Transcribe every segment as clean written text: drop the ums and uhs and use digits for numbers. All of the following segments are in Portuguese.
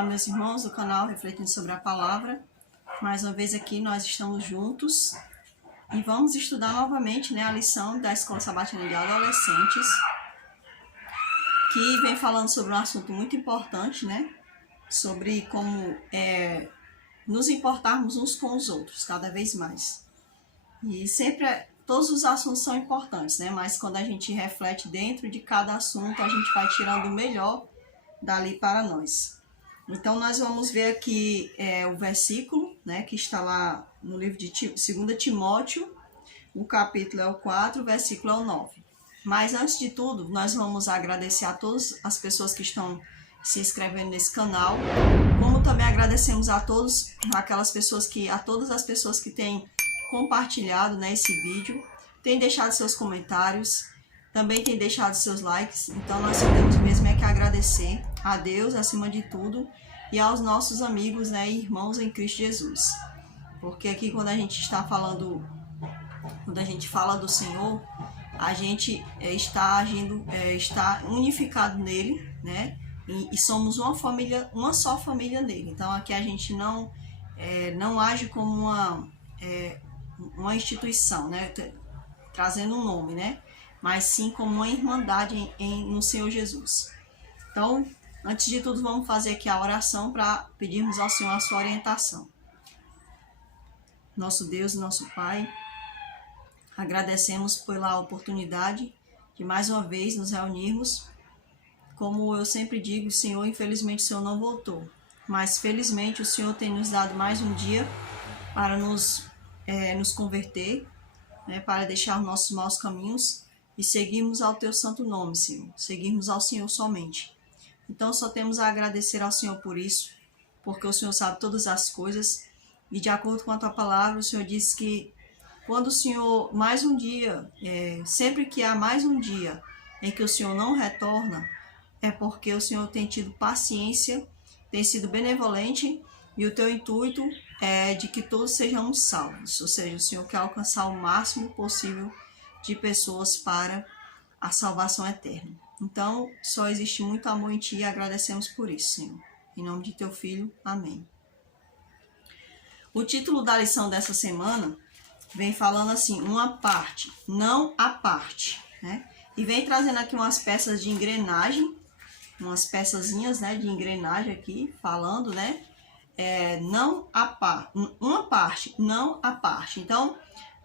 Olá, meus irmãos do canal Refletindo sobre a Palavra. Mais uma vez aqui nós estamos juntos e vamos estudar novamente, a lição da Escola Sabatina de Adolescentes, que vem falando sobre um assunto muito importante, sobre como nos importarmos uns com os outros, cada vez mais. E sempre, todos os assuntos são importantes, mas quando a gente reflete dentro de cada assunto, a gente vai tirando o melhor dali para nós. Então, nós vamos ver aqui o versículo, que está lá no livro de 2 Timóteo, o capítulo é o 4, o versículo é o 9. Mas, antes de tudo, nós vamos agradecer a todas as pessoas que estão se inscrevendo nesse canal, como também agradecemos a todas as pessoas que têm compartilhado esse vídeo, têm deixado seus comentários, também têm deixado seus likes. Então, nós temos mesmo que agradecer a Deus acima de tudo e aos nossos amigos e irmãos em Cristo Jesus. Porque aqui quando a gente fala do Senhor, a gente está agindo, está unificado nele, e somos uma só família nele. Então aqui a gente não age como uma instituição, trazendo um nome, mas sim como uma irmandade no Senhor Jesus. Então, antes de tudo, vamos fazer aqui a oração para pedirmos ao Senhor a sua orientação. Nosso Deus e nosso Pai, agradecemos pela oportunidade de mais uma vez nos reunirmos. Como eu sempre digo, Senhor, infelizmente o Senhor não voltou, mas felizmente o Senhor tem nos dado mais um dia para nos converter, para deixar nossos maus caminhos e seguirmos ao Teu santo nome, Senhor, seguirmos ao Senhor somente. Então, só temos a agradecer ao Senhor por isso, porque o Senhor sabe todas as coisas, e de acordo com a Tua palavra, o Senhor diz que quando o Senhor, mais um dia, sempre que há mais um dia em que o Senhor não retorna, é porque o Senhor tem tido paciência, tem sido benevolente, e o Teu intuito é de que todos sejamos salvos, ou seja, o Senhor quer alcançar o máximo possível de pessoas para a salvação eterna. Então, só existe muito amor em Ti e agradecemos por isso, Senhor. Em nome de Teu Filho, amém. O título da lição dessa semana vem falando assim, uma parte, não a parte, E vem trazendo aqui umas peças de engrenagem, umas peçazinhas, de engrenagem aqui, falando, não a parte, uma parte, não a parte. Então,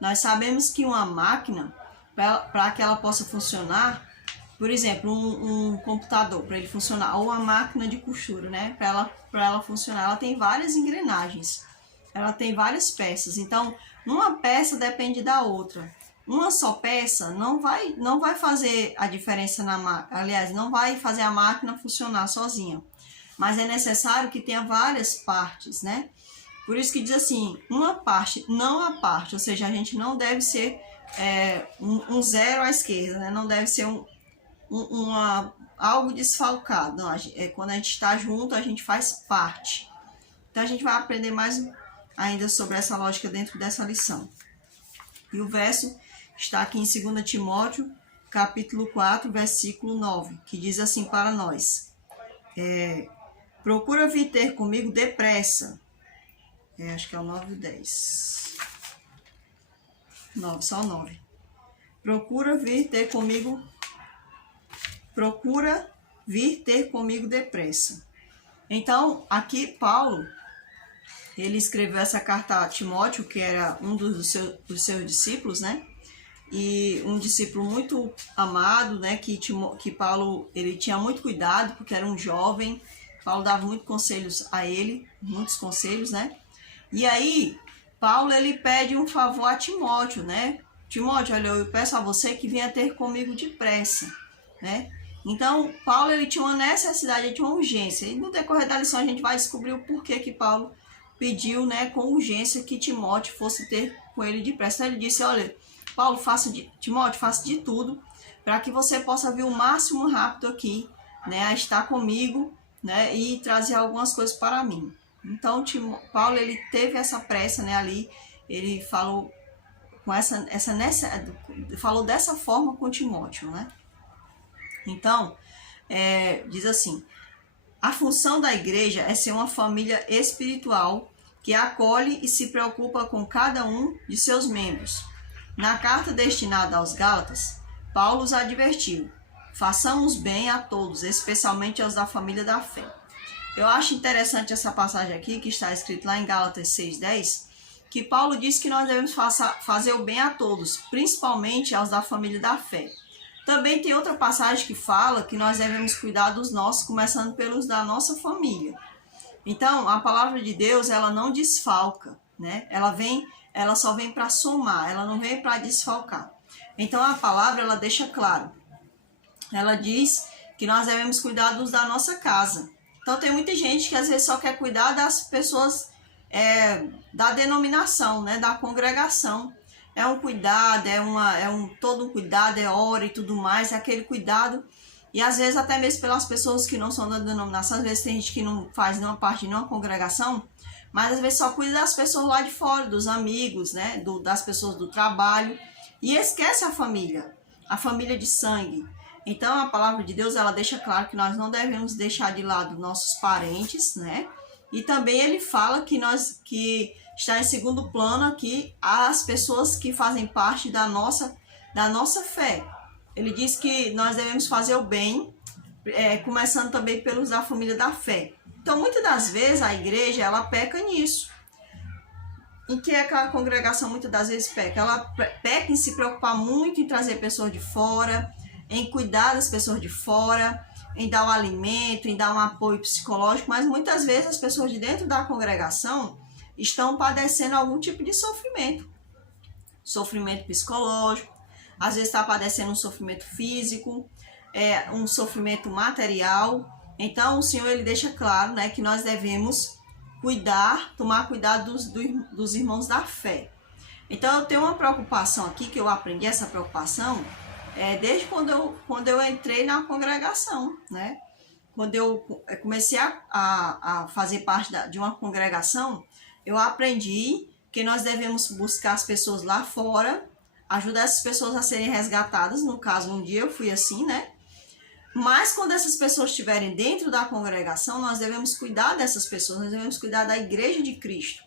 nós sabemos que uma máquina, para que ela possa funcionar, por exemplo, um computador, para ele funcionar, ou uma máquina de costura, para ela funcionar, ela tem várias engrenagens, ela tem várias peças. Então, uma peça depende da outra. Uma só peça não vai fazer a diferença na máquina, aliás, não vai fazer a máquina funcionar sozinha. Mas é necessário que tenha várias partes, Por isso que diz assim, uma parte, não a parte, ou seja, a gente não deve ser um zero à esquerda, Não deve ser algo desfalcado. Não, quando a gente está junto, a gente faz parte. Então a gente vai aprender mais ainda sobre essa lógica dentro dessa lição. E o verso está aqui em 2 Timóteo, capítulo 4, versículo 9, que diz assim para nós: procura vir ter comigo depressa. Acho que é o 9 e 10. 9, só o 9. Procura vir ter comigo depressa. Então, aqui Paulo, ele escreveu essa carta a Timóteo, que era um dos seus discípulos, E um discípulo muito amado, que Paulo, ele tinha muito cuidado, porque era um jovem. Paulo dava muitos conselhos a ele, E aí, Paulo, ele pede um favor a Timóteo, Timóteo, olha, eu peço a você que venha ter comigo depressa, Então, Paulo, ele tinha uma necessidade, ele tinha uma urgência. E no decorrer da lição a gente vai descobrir o porquê que Paulo pediu, com urgência, que Timóteo fosse ter com ele depressa. Então, ele disse, olha, Paulo, Timóteo, faça de tudo para que você possa vir o máximo rápido aqui, a estar comigo, e trazer algumas coisas para mim. Então, Paulo, ele teve essa pressa, ali, ele falou falou dessa forma com Timóteo, Então, diz assim, A função da igreja é ser uma família espiritual que acolhe e se preocupa com cada um de seus membros. Na carta destinada aos Gálatas, Paulo os advertiu: façamos bem a todos, especialmente aos da família da fé. Eu acho interessante essa passagem aqui, que está escrito lá em Gálatas 6:10, que Paulo diz que nós devemos fazer o bem a todos, principalmente aos da família da fé. Também tem outra passagem que fala que nós devemos cuidar dos nossos, começando pelos da nossa família. Então, a palavra de Deus, ela não desfalca, né? Ela só vem para somar, ela não vem para desfalcar. Então, a palavra, ela deixa claro. Ela diz que nós devemos cuidar dos da nossa casa. Então, tem muita gente que às vezes só quer cuidar das pessoas da denominação, né? Da congregação. É um cuidado, todo um cuidado, é hora e tudo mais, é aquele cuidado. E às vezes até mesmo pelas pessoas que não são da denominação, às vezes tem gente que não faz nenhuma parte de nenhuma congregação, mas às vezes só cuida das pessoas lá de fora, dos amigos, né? Das pessoas do trabalho, e esquece a família de sangue. Então a palavra de Deus, ela deixa claro que nós não devemos deixar de lado nossos parentes, né? E também ele fala que está em segundo plano aqui as pessoas que fazem parte da nossa fé. Ele diz que nós devemos fazer o bem, começando também pelos da família da fé. Então, muitas das vezes, a igreja, ela peca nisso. Em que é que a congregação, muitas das vezes, peca? Ela peca em se preocupar muito em trazer pessoas de fora, em cuidar das pessoas de fora, em dar o alimento, em dar um apoio psicológico, mas muitas vezes as pessoas de dentro da congregação estão padecendo algum tipo de sofrimento. Sofrimento psicológico, às vezes está padecendo um sofrimento físico, um sofrimento material. Então o Senhor, ele deixa claro, né, que nós devemos tomar cuidado dos irmãos da fé. Então eu tenho uma preocupação aqui, que eu aprendi essa preocupação desde quando eu entrei na congregação, né? Quando eu comecei a fazer parte de uma congregação, eu aprendi que nós devemos buscar as pessoas lá fora, ajudar essas pessoas a serem resgatadas. No caso, um dia eu fui assim, né? Mas quando essas pessoas estiverem dentro da congregação, nós devemos cuidar dessas pessoas, nós devemos cuidar da igreja de Cristo.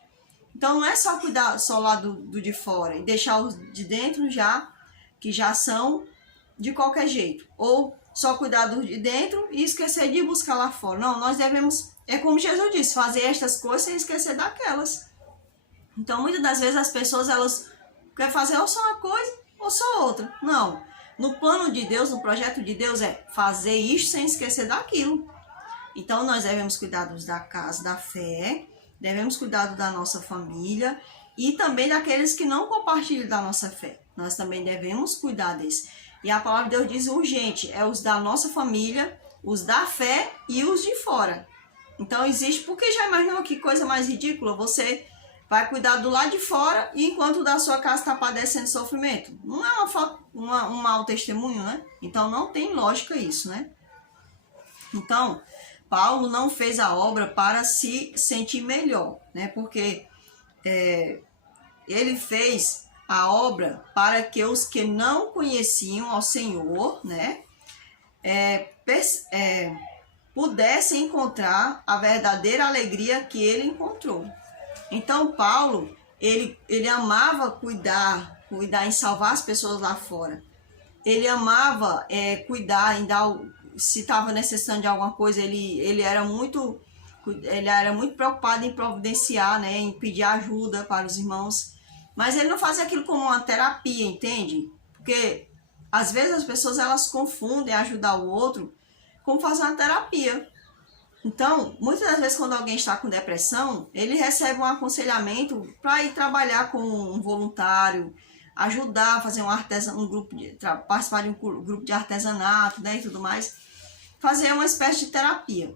Então não é só cuidar só lá do de fora e deixar os de dentro que já são de qualquer jeito. Ou só cuidar dos de dentro e esquecer de buscar lá fora. Não, nós devemos, como Jesus disse, fazer estas coisas sem esquecer daquelas. Então muitas das vezes as pessoas, elas querem fazer ou só uma coisa ou só outra. Não. No plano de Deus, no projeto de Deus, é fazer isso sem esquecer daquilo. Então nós devemos cuidar dos da casa da fé, devemos cuidar da nossa família e também daqueles que não compartilham da nossa fé. Nós também devemos cuidar desse. E a palavra de Deus diz urgente, os da nossa família, os da fé e os de fora. Então existe, porque já imaginou que coisa mais ridícula? Você vai cuidar do lado de fora e enquanto o da sua casa está padecendo sofrimento. Não é um mau testemunho, né? Então não tem lógica isso, né? Então, Paulo não fez a obra para se sentir melhor, né? Porque ele fez a obra para que os que não conheciam ao Senhor, né? Pudessem encontrar a verdadeira alegria que ele encontrou. Então Paulo, ele amava cuidar em salvar as pessoas lá fora. Ele amava cuidar em dar, se estava necessitando de alguma coisa, ele era muito preocupado em providenciar, né, em pedir ajuda para os irmãos. Mas ele não fazia aquilo como uma terapia, entende? Porque às vezes as pessoas, elas confundem ajudar o outro como fazer uma terapia. Então, muitas das vezes quando alguém está com depressão, ele recebe um aconselhamento para ir trabalhar com um voluntário, ajudar a fazer participar de um grupo de artesanato, né, e tudo mais, fazer uma espécie de terapia.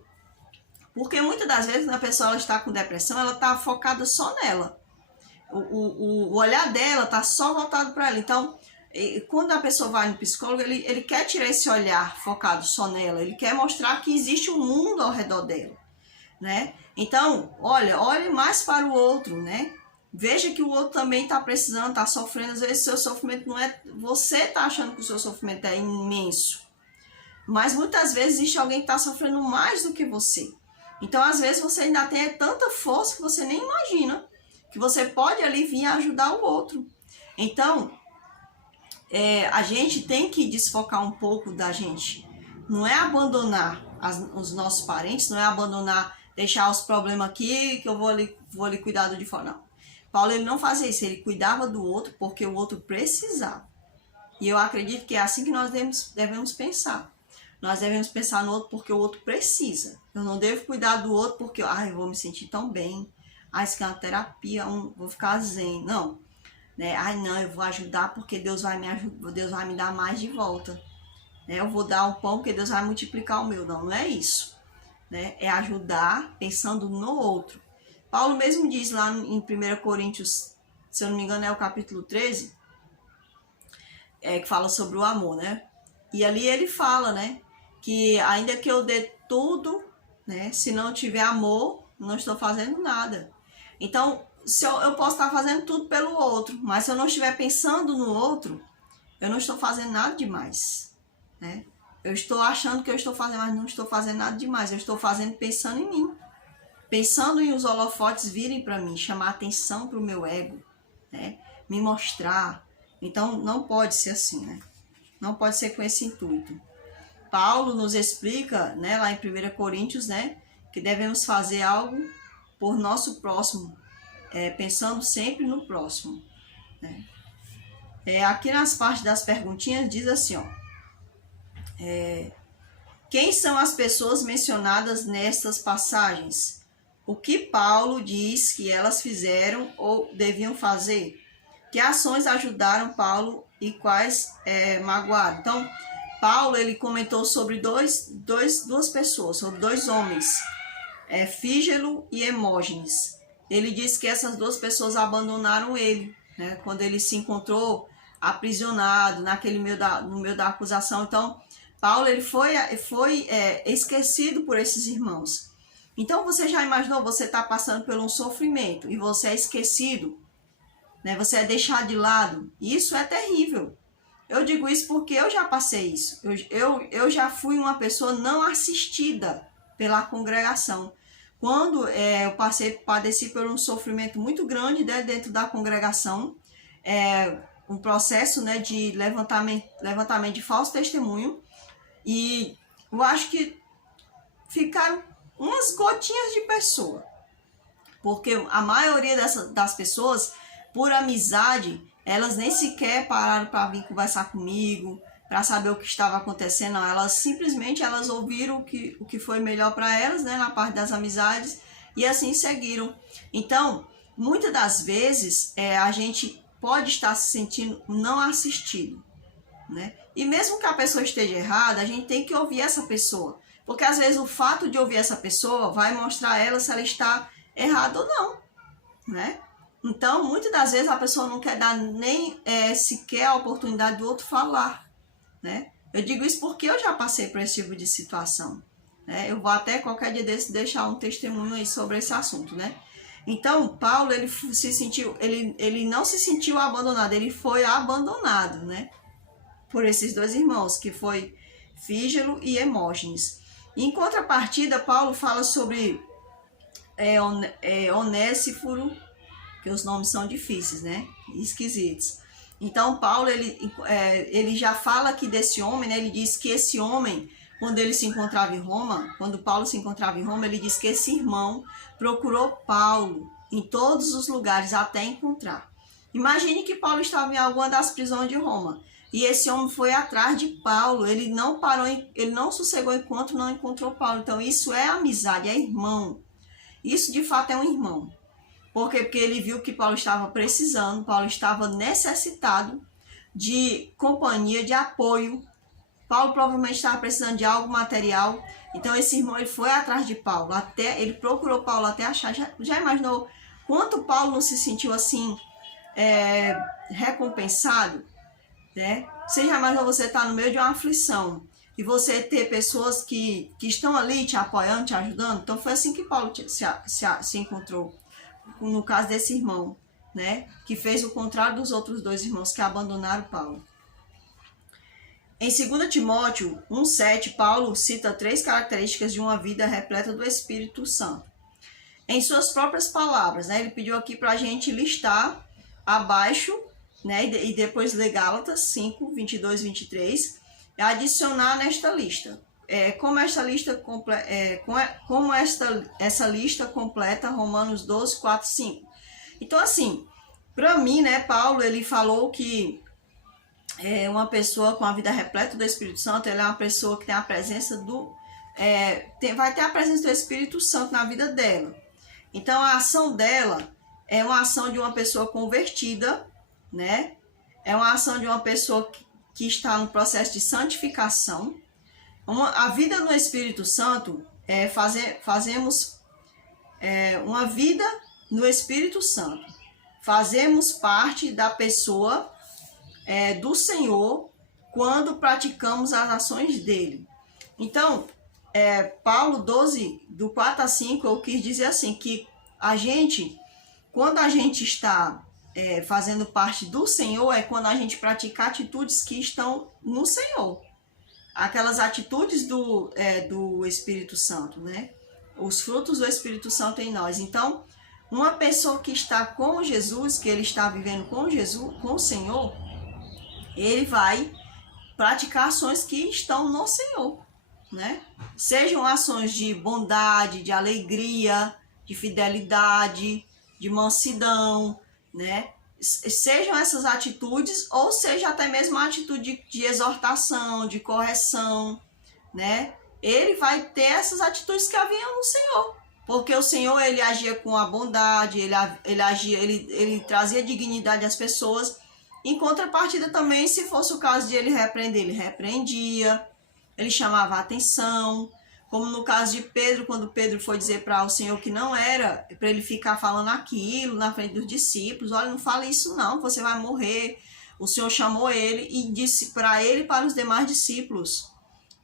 Porque muitas das vezes quando a pessoa está com depressão, ela está focada só nela. O olhar dela está só voltado para ela. Então, quando a pessoa vai no psicólogo, ele quer tirar esse olhar focado só nela. Ele quer mostrar que existe um mundo ao redor dela, né? Então, olhe mais para o outro, né? Veja que o outro também está precisando, está sofrendo. Às vezes o seu sofrimento não é... Você está achando que o seu sofrimento é imenso. Mas muitas vezes existe alguém que está sofrendo mais do que você. Então, às vezes, você ainda tem tanta força que você nem imagina, que você pode ali vir ajudar o outro. Então, a gente tem que desfocar um pouco da gente. Não é abandonar os nossos parentes, não é abandonar, deixar os problemas aqui, que eu vou ali cuidar de fora. Não. Paulo, ele não fazia isso, ele cuidava do outro porque o outro precisava. E eu acredito que é assim que nós devemos pensar. Nós devemos pensar no outro porque o outro precisa. Eu não devo cuidar do outro porque eu vou me sentir tão bem. Isso aqui é uma terapia, vou ficar zen. Não. Né? Não, eu vou ajudar porque Deus vai me dar mais de volta. Né? Eu vou dar um pão porque Deus vai multiplicar o meu. Não, não é isso. Né? É ajudar pensando no outro. Paulo mesmo diz lá em 1 Coríntios, se eu não me engano é o capítulo 13, que fala sobre o amor, né? E ali ele fala, né? Que ainda que eu dê tudo, né? Se não tiver amor, não estou fazendo nada. Então, se eu posso estar fazendo tudo pelo outro, mas se eu não estiver pensando no outro, eu não estou fazendo nada demais, né? Eu estou achando que eu estou fazendo, mas não estou fazendo nada demais. Eu estou fazendo pensando em mim. Pensando em os holofotes virem para mim, chamar atenção para o meu ego, né? Me mostrar. Então, não pode ser assim, né? Não pode ser com esse intuito. Paulo nos explica, né, lá em 1 Coríntios, né, que devemos fazer algo por nosso próximo, pensando sempre no próximo. Né? Aqui nas partes das perguntinhas diz assim, ó, quem são as pessoas mencionadas nestas passagens? O que Paulo diz que elas fizeram ou deviam fazer? Que ações ajudaram Paulo e quais magoaram? Então, Paulo ele comentou sobre duas pessoas, sobre dois homens, Fígelo e Hermógenes. Ele disse que essas duas pessoas abandonaram ele, né, quando ele se encontrou aprisionado no meio da acusação. Então, Paulo ele foi esquecido por esses irmãos. Então, você já imaginou, você está passando por um sofrimento e você é esquecido, né? Você é deixado de lado. Isso é terrível. Eu digo isso porque eu já passei isso. Eu já fui uma pessoa não assistida pela congregação. Quando eu padeci por um sofrimento muito grande, né, dentro da congregação, um processo, né, de levantamento de falso testemunho, e eu acho que ficaram umas gotinhas de pessoa, porque a maioria das pessoas, por amizade, elas nem sequer pararam para vir conversar comigo, para saber o que estava acontecendo. Não, elas simplesmente ouviram o que foi melhor para elas, né, na parte das amizades, e assim seguiram. Então, muitas das vezes, a gente pode estar se sentindo não assistido, né? E mesmo que a pessoa esteja errada, a gente tem que ouvir essa pessoa, porque às vezes o fato de ouvir essa pessoa vai mostrar a ela se ela está errada ou não, né? Então, muitas das vezes a pessoa não quer dar nem sequer a oportunidade do outro falar, né? Eu digo isso porque eu já passei por esse tipo de situação, né? Eu vou até qualquer dia desse deixar um testemunho aí sobre esse assunto, né? Então, Paulo, ele não se sentiu abandonado, ele foi abandonado, né? Por esses dois irmãos, que foi Fígelo e Hermógenes. Em contrapartida, Paulo fala sobre Onésiforo, que os nomes são difíceis, né? Esquisitos. Então, Paulo, ele já fala aqui desse homem, né? Ele diz que esse homem, quando ele se encontrava em Roma, quando Paulo se encontrava em Roma, ele diz que esse irmão procurou Paulo em todos os lugares até encontrar. Imagine que Paulo estava em alguma das prisões de Roma e esse homem foi atrás de Paulo. Ele não parou, ele não sossegou enquanto não encontrou Paulo. Então, isso é amizade, é irmão. Isso, de fato, é um irmão. Por quê? Porque ele viu que Paulo estava precisando, Paulo estava necessitado de companhia, de apoio. Paulo provavelmente estava precisando de algo material. Então, esse irmão ele foi atrás de Paulo, ele procurou Paulo até achar. Já imaginou quanto Paulo não se sentiu assim, recompensado? Né? Você já imaginou você estar no meio de uma aflição e você ter pessoas que estão ali te apoiando, te ajudando? Então, foi assim que Paulo se encontrou. No caso desse irmão, né, que fez o contrário dos outros dois irmãos que abandonaram Paulo. Em 2 Timóteo 1,7, Paulo cita 3 características de uma vida repleta do Espírito Santo. Em suas próprias palavras, né? Ele pediu aqui para a gente listar abaixo, né? E depois ler Gálatas 5, 22, 23, e adicionar nesta lista. Como essa lista completa Romanos 12, 4, 5. Então, assim, para mim, né, Paulo, ele falou que uma pessoa com a vida repleta do Espírito Santo, ela é uma pessoa que tem a presença vai ter a presença do Espírito Santo na vida dela. Então, a ação dela é uma ação de uma pessoa convertida, né? É uma ação de uma pessoa que está no processo de santificação. A vida no Espírito Santo, fazemos uma vida no Espírito Santo. Fazemos parte da pessoa do Senhor quando praticamos as ações dele. Então, Paulo 12, do 4 a 5, eu quis dizer assim, que quando a gente está fazendo parte do Senhor, é quando a gente pratica atitudes que estão no Senhor. Aquelas atitudes do Espírito Santo, né? Os frutos do Espírito Santo em nós. Então, uma pessoa que está com Jesus, que ele está vivendo com Jesus, com o Senhor, ele vai praticar ações que estão no Senhor, né? Sejam ações de bondade, de alegria, de fidelidade, de mansidão, né? Sejam essas atitudes, ou seja até mesmo a atitude de exortação, de correção, né? Ele vai ter essas atitudes que haviam no Senhor, porque o Senhor, ele agia com a bondade, ele trazia dignidade às pessoas. Em contrapartida também, se fosse o caso de ele repreender, ele repreendia, ele chamava a atenção, como no caso de Pedro, quando Pedro foi dizer para o Senhor que não era para ele ficar falando aquilo na frente dos discípulos. Olha, não fala isso não, você vai morrer. O Senhor chamou ele e disse para ele e para os demais discípulos,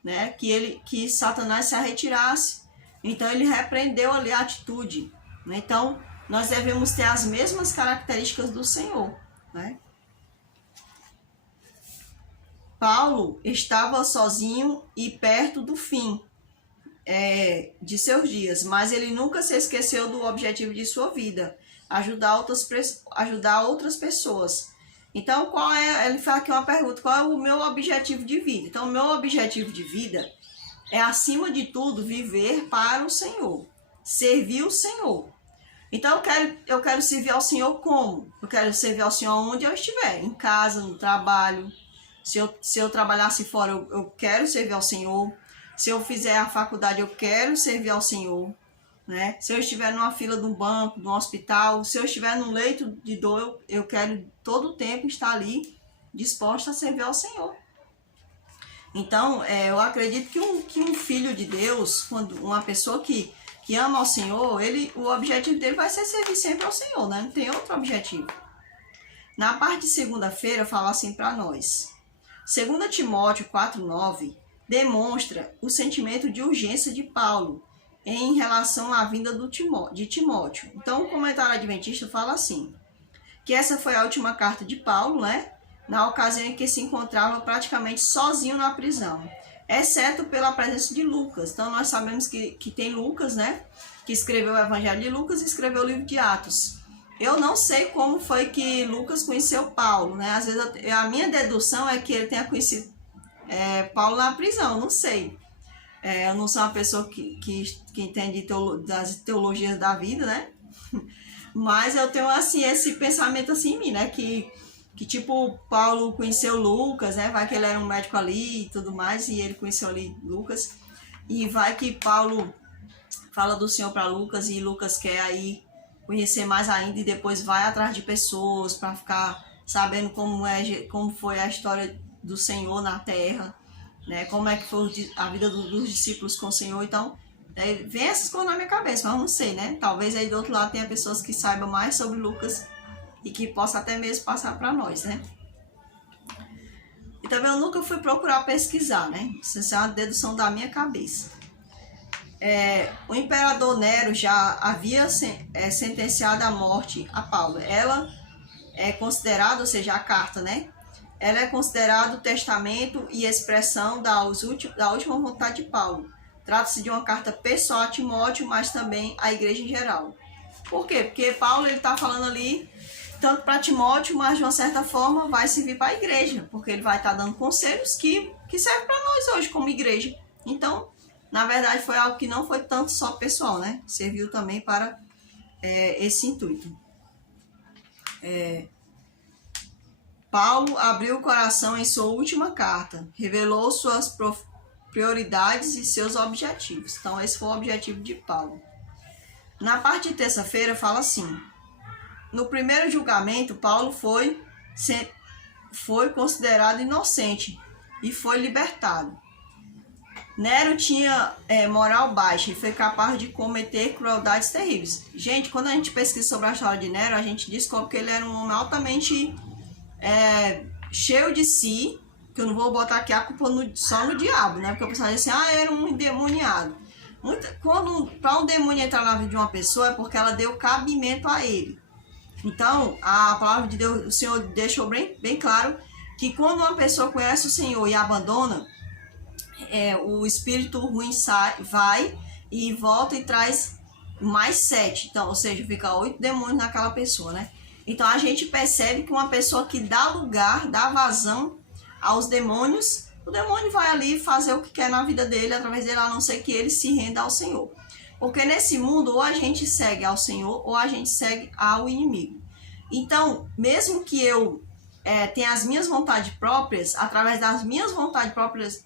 né, que Satanás se retirasse. Então ele repreendeu ali a atitude, né? Então nós devemos ter as mesmas características do Senhor, né? Paulo estava sozinho e perto do fim de seus dias, mas ele nunca se esqueceu do objetivo de sua vida, ajudar outras pessoas. Então, ele faz aqui uma pergunta: qual é o meu objetivo de vida? Então, o meu objetivo de vida é, acima de tudo, viver para o Senhor, servir o Senhor. Então, eu quero servir ao Senhor como? Eu quero servir ao Senhor onde eu estiver, em casa, no trabalho. Se eu trabalhasse fora, eu quero servir ao Senhor. Se eu fizer a faculdade, eu quero servir ao Senhor, né? Se eu estiver numa fila de um banco, de um hospital, se eu estiver num leito de dor, eu quero todo o tempo estar ali disposta a servir ao Senhor. Então, eu acredito que um filho de Deus, quando uma pessoa que ama ao Senhor, o objetivo dele vai ser servir sempre ao Senhor, né? Não tem outro objetivo. Na parte de segunda-feira, eu falo assim para nós. 2 Timóteo 4,9 demonstra o sentimento de urgência de Paulo em relação à vinda de Timóteo. Então, o comentário adventista fala assim, que essa foi a última carta de Paulo, né? Na ocasião em que se encontrava praticamente sozinho na prisão, exceto pela presença de Lucas. Então, nós sabemos que tem Lucas, né? Que escreveu o Evangelho de Lucas e escreveu o livro de Atos. Eu não sei como foi que Lucas conheceu Paulo, né? Às vezes a minha dedução é que ele tenha conhecido Paulo na prisão, não sei. Eu não sou uma pessoa que entende das teologias da vida, né? Mas eu tenho assim esse pensamento assim em mim, né? Que tipo, Paulo conheceu Lucas, né? Vai que ele era um médico ali e tudo mais, e ele conheceu ali Lucas. E vai que Paulo fala do Senhor para Lucas e Lucas quer aí conhecer mais ainda e depois vai atrás de pessoas para ficar sabendo como foi a história do Senhor na terra, né? Como é que foi a vida dos discípulos com o Senhor. Então, vem essas coisas na minha cabeça, mas eu não sei, né? Talvez aí do outro lado tenha pessoas que saibam mais sobre Lucas e que possa até mesmo passar para nós, né? E também eu nunca fui procurar pesquisar, né? Isso é uma dedução da minha cabeça. O imperador Nero já havia sentenciado à morte a Paulo. Ela é considerada, ou seja, a carta, né? ela é considerada o testamento e expressão da última vontade de Paulo. Trata-se de uma carta pessoal a Timóteo, mas também à igreja em geral. Por quê? Porque Paulo está falando ali tanto para Timóteo, mas de uma certa forma vai servir para a igreja, porque ele vai estar dando conselhos que servem para nós hoje como igreja. Então, na verdade, foi algo que não foi tanto só pessoal, né? Serviu também para esse intuito. Paulo abriu o coração em sua última carta, revelou suas prioridades e seus objetivos. Então, esse foi o objetivo de Paulo. Na parte de terça-feira, fala assim: no primeiro julgamento, Paulo foi considerado inocente e foi libertado. Nero tinha moral baixa e foi capaz de cometer crueldades terríveis. Gente, quando a gente pesquisa sobre a história de Nero, a gente descobre que ele era um homem altamente cheio de si, que eu não vou botar aqui a culpa só no diabo, né? Porque o pessoal diz assim, era um endemoniado. Para um demônio entrar na vida de uma pessoa é porque ela deu cabimento a ele. Então, a palavra de Deus, o Senhor deixou bem claro que quando uma pessoa conhece o Senhor e abandona, o espírito ruim vai e volta e traz mais 7. Então, ou seja, fica 8 demônios naquela pessoa, né? Então, a gente percebe que uma pessoa que dá lugar, dá vazão aos demônios, o demônio vai ali fazer o que quer na vida dele, através dele, a não ser que ele se renda ao Senhor. Porque nesse mundo, ou a gente segue ao Senhor, ou a gente segue ao inimigo. Então, mesmo que eu tenha as minhas vontades próprias, através das minhas vontades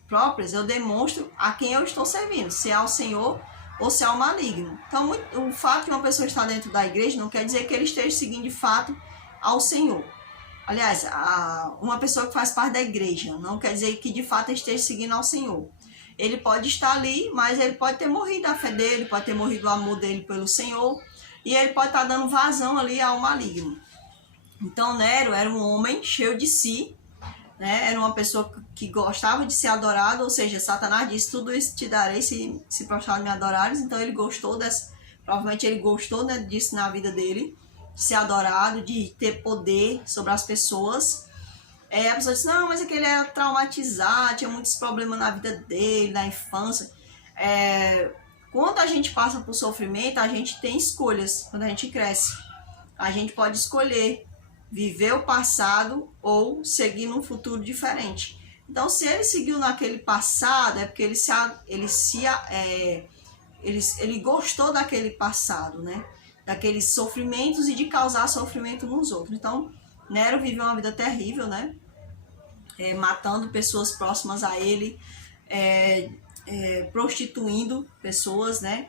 próprias, eu demonstro a quem eu estou servindo, se é ao Senhor ou se é ao maligno. Então, o fato de uma pessoa estar dentro da igreja não quer dizer que ele esteja seguindo de fato ao Senhor. Aliás, uma pessoa que faz parte da igreja não quer dizer que de fato esteja seguindo ao Senhor. Ele pode estar ali, mas ele pode ter morrido a fé dele, pode ter morrido o amor dele pelo Senhor, e ele pode estar dando vazão ali ao maligno. Então, Nero era um homem cheio de si, né? Era uma pessoa que gostava de ser adorado, ou seja, Satanás disse, tudo isso te darei se prostrado me adorares. Então, ele gostou provavelmente ele gostou, né, disso na vida dele, de ser adorado, de ter poder sobre as pessoas. A pessoa disse, não, mas é que ele era traumatizado, tinha muitos problemas na vida dele, na infância. Quando a gente passa por sofrimento, a gente tem escolhas. Quando a gente cresce, a gente pode escolher viver o passado ou seguir num futuro diferente. Então, se ele seguiu naquele passado, é porque ele gostou daquele passado, né? Daqueles sofrimentos e de causar sofrimento nos outros. Então, Nero viveu uma vida terrível, né? Matando pessoas próximas a ele, prostituindo pessoas, né?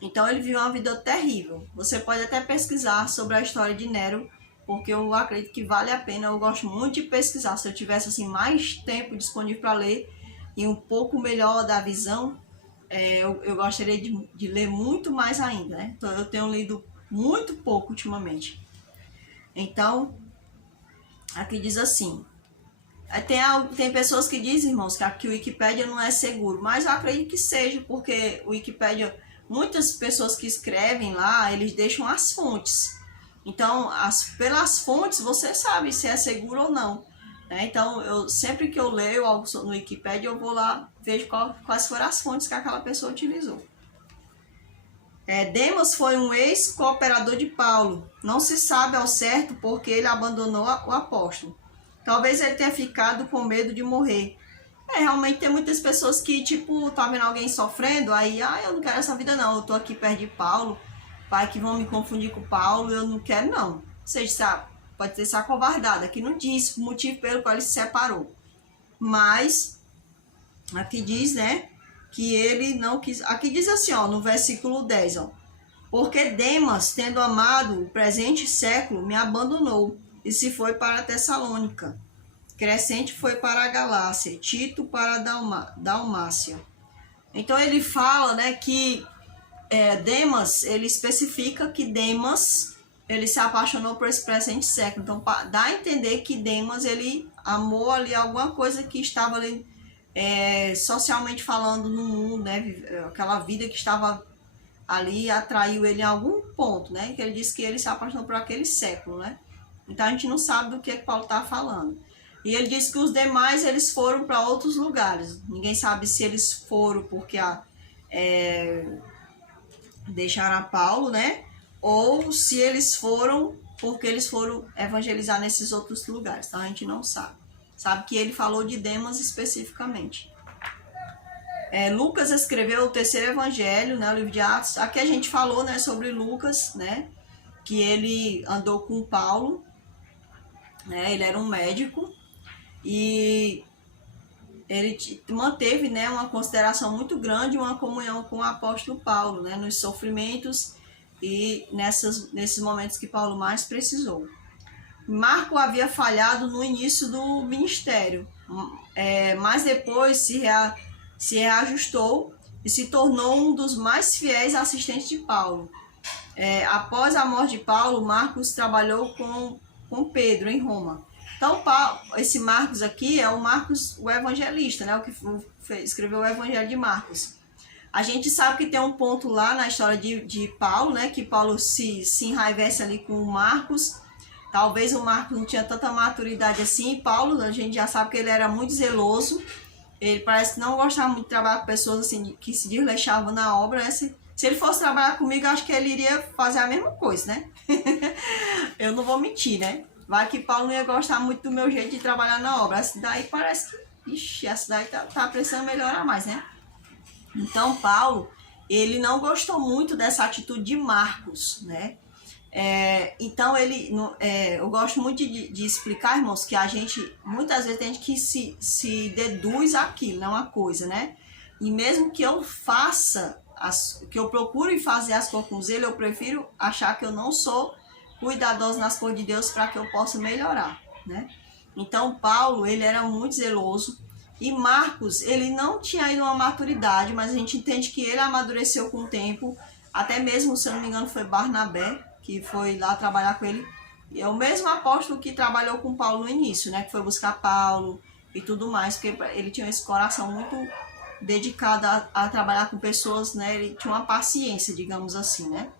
Então, ele viveu uma vida terrível. Você pode até pesquisar sobre a história de Nero, porque eu acredito que vale a pena. Eu gosto muito de pesquisar. Se eu tivesse assim mais tempo disponível para ler e um pouco melhor da visão, eu gostaria de ler muito mais ainda, né? Então, eu tenho lido muito pouco ultimamente. Então, aqui diz assim, tem pessoas que dizem, irmãos, que o Wikipédia não é seguro, mas eu acredito que seja, porque o Wikipédia, muitas pessoas que escrevem lá, eles deixam as fontes. Então, pelas fontes, você sabe se é seguro ou não. Né? Então, sempre que eu leio algo no Wikipédia, eu vou lá, vejo quais foram as fontes que aquela pessoa utilizou. Demas foi um ex-cooperador de Paulo. Não se sabe ao certo porque ele abandonou o apóstolo. Talvez ele tenha ficado com medo de morrer. Realmente tem muitas pessoas que, tá vendo alguém sofrendo, aí, eu não quero essa vida não, eu tô aqui perto de Paulo, vai que vão me confundir com Paulo, eu não quero não. Ou seja, pode ter essa acovardada, aqui não diz o motivo pelo qual ele se separou. Mas, aqui diz, né, que ele não quis... Aqui diz assim, no versículo 10, porque Demas, tendo amado o presente século, me abandonou e se foi para a Tessalônica. Crescente foi para a Galácia, Tito para a Dalmácia. Então ele fala, né, que Demas, ele especifica que Demas, ele se apaixonou por esse presente século. Então dá a entender que Demas, ele amou ali alguma coisa que estava ali socialmente falando no mundo, né, aquela vida que estava ali atraiu ele em algum ponto, né, que ele disse que ele se apaixonou por aquele século, né. Então a gente não sabe do que Paulo está falando. E ele diz que os demais eles foram para outros lugares. Ninguém sabe se eles foram porque deixaram a Paulo, né? Ou se eles foram porque eles foram evangelizar nesses outros lugares. Então a gente não sabe. Sabe que ele falou de Demas especificamente. Lucas escreveu o terceiro evangelho, né, o livro de Atos. Aqui a gente falou, né, sobre Lucas, né, que ele andou com Paulo, né, ele era um médico e ele manteve, né, uma consideração muito grande, uma comunhão com o apóstolo Paulo, né, nos sofrimentos e nesses momentos que Paulo mais precisou. Marco havia falhado no início do ministério, mas depois se reajustou e se tornou um dos mais fiéis assistentes de Paulo. Após a morte de Paulo, Marcos trabalhou com Pedro em Roma. Então, esse Marcos aqui é o Marcos, o evangelista, né? O que escreveu o Evangelho de Marcos. A gente sabe que tem um ponto lá na história de Paulo, né? Que Paulo se enraivece ali com o Marcos. Talvez o Marcos não tinha tanta maturidade assim. Paulo, a gente já sabe que ele era muito zeloso. Ele parece que não gostava muito de trabalhar com pessoas assim, que se desleixavam na obra. Né? Se ele fosse trabalhar comigo, acho que ele iria fazer a mesma coisa, né? Eu não vou mentir, né? Vai que Paulo não ia gostar muito do meu jeito de trabalhar na obra. Essa daí parece que... Ixi, essa daí tá precisando melhorar mais, né? Então, Paulo, ele não gostou muito dessa atitude de Marcos, né? Então, eu gosto muito de explicar, irmãos, que a gente, muitas vezes, tem gente que se deduz aquilo, não uma coisa, né? E mesmo que eu que eu procure fazer as coisas com ele, eu prefiro achar que eu não sou cuidadoso nas coisas de Deus para que eu possa melhorar, né? Então, Paulo, ele era muito zeloso e Marcos, ele não tinha ainda uma maturidade, mas a gente entende que ele amadureceu com o tempo, até mesmo, se eu não me engano, foi Barnabé, que foi lá trabalhar com ele. E é o mesmo apóstolo que trabalhou com Paulo no início, né? Que foi buscar Paulo e tudo mais, porque ele tinha esse coração muito dedicado a trabalhar com pessoas, né? Ele tinha uma paciência, digamos assim, né?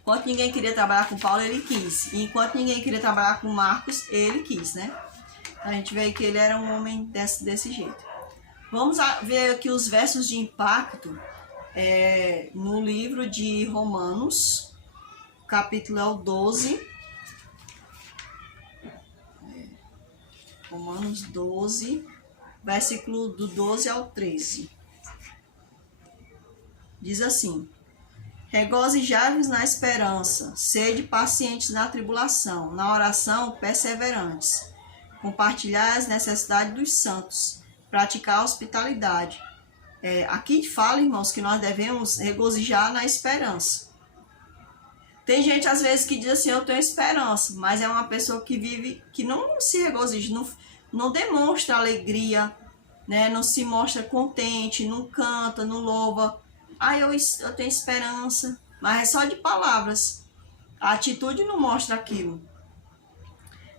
Enquanto ninguém queria trabalhar com Paulo, ele quis. E enquanto ninguém queria trabalhar com Marcos, ele quis, né? A gente vê que ele era um homem desse jeito. Vamos ver aqui os versos de impacto no livro de Romanos, capítulo é o 12. Romanos 12, versículo do 12 ao 13. Diz assim: regozijai-vos na esperança, sede pacientes na tribulação, na oração perseverantes. Compartilhar as necessidades dos santos, praticar a hospitalidade. Aqui fala, irmãos, que nós devemos regozijar na esperança. Tem gente, às vezes, que diz assim, eu tenho esperança, mas é uma pessoa que vive, que não se regozija, não demonstra alegria, né? Não se mostra contente, não canta, não louva. Eu tenho esperança, mas é só de palavras. A atitude não mostra aquilo.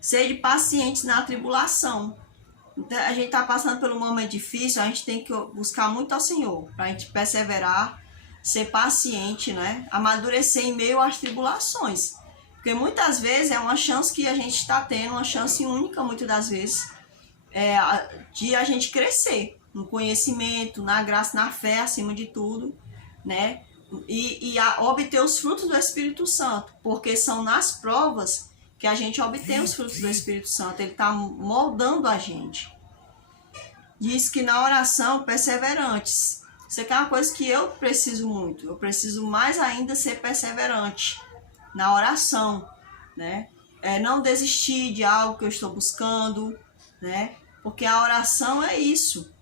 Sede pacientes na tribulação. Então, a gente está passando por um momento difícil, a gente tem que buscar muito ao Senhor, para a gente perseverar, ser paciente, né? Amadurecer em meio às tribulações. Porque muitas vezes é uma chance que a gente está tendo, uma chance única, muitas das vezes, de a gente crescer no conhecimento, na graça, na fé, acima de tudo, né? E obter os frutos do Espírito Santo, porque são nas provas que a gente obtém os frutos do Espírito Santo. Ele está moldando a gente. Diz que na oração, perseverantes. Isso aqui é uma coisa que eu preciso muito. Eu preciso mais ainda ser perseverante na oração, né? Não desistir de algo que eu estou buscando, né? Porque a oração é isso.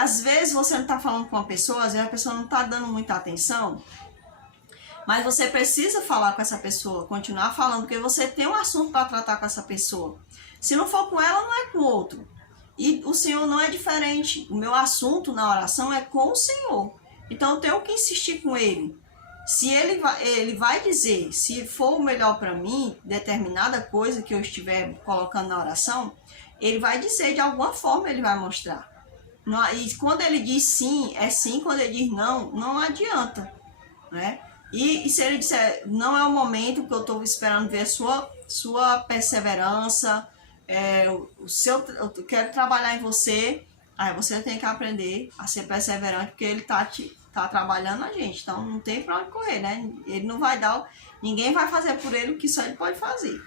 Às vezes você não está falando com uma pessoa, às vezes a pessoa não está dando muita atenção, mas você precisa falar com essa pessoa, continuar falando, porque você tem um assunto para tratar com essa pessoa. Se não for com ela, não é com o outro. E o Senhor não é diferente. O meu assunto na oração é com o Senhor. Então eu tenho que insistir com Ele. Se ele vai dizer, se for o melhor para mim, determinada coisa que eu estiver colocando na oração, Ele vai dizer, de alguma forma Ele vai mostrar. E quando Ele diz sim, é sim. Quando Ele diz não, não adianta, né? E se Ele disser, não é o momento que eu estou esperando ver sua perseverança, eu quero trabalhar em você, aí você tem que aprender a ser perseverante, porque ele tá trabalhando na gente, então não tem pra onde correr, né? Ele não vai dar, ninguém vai fazer por ele o que só ele pode fazer.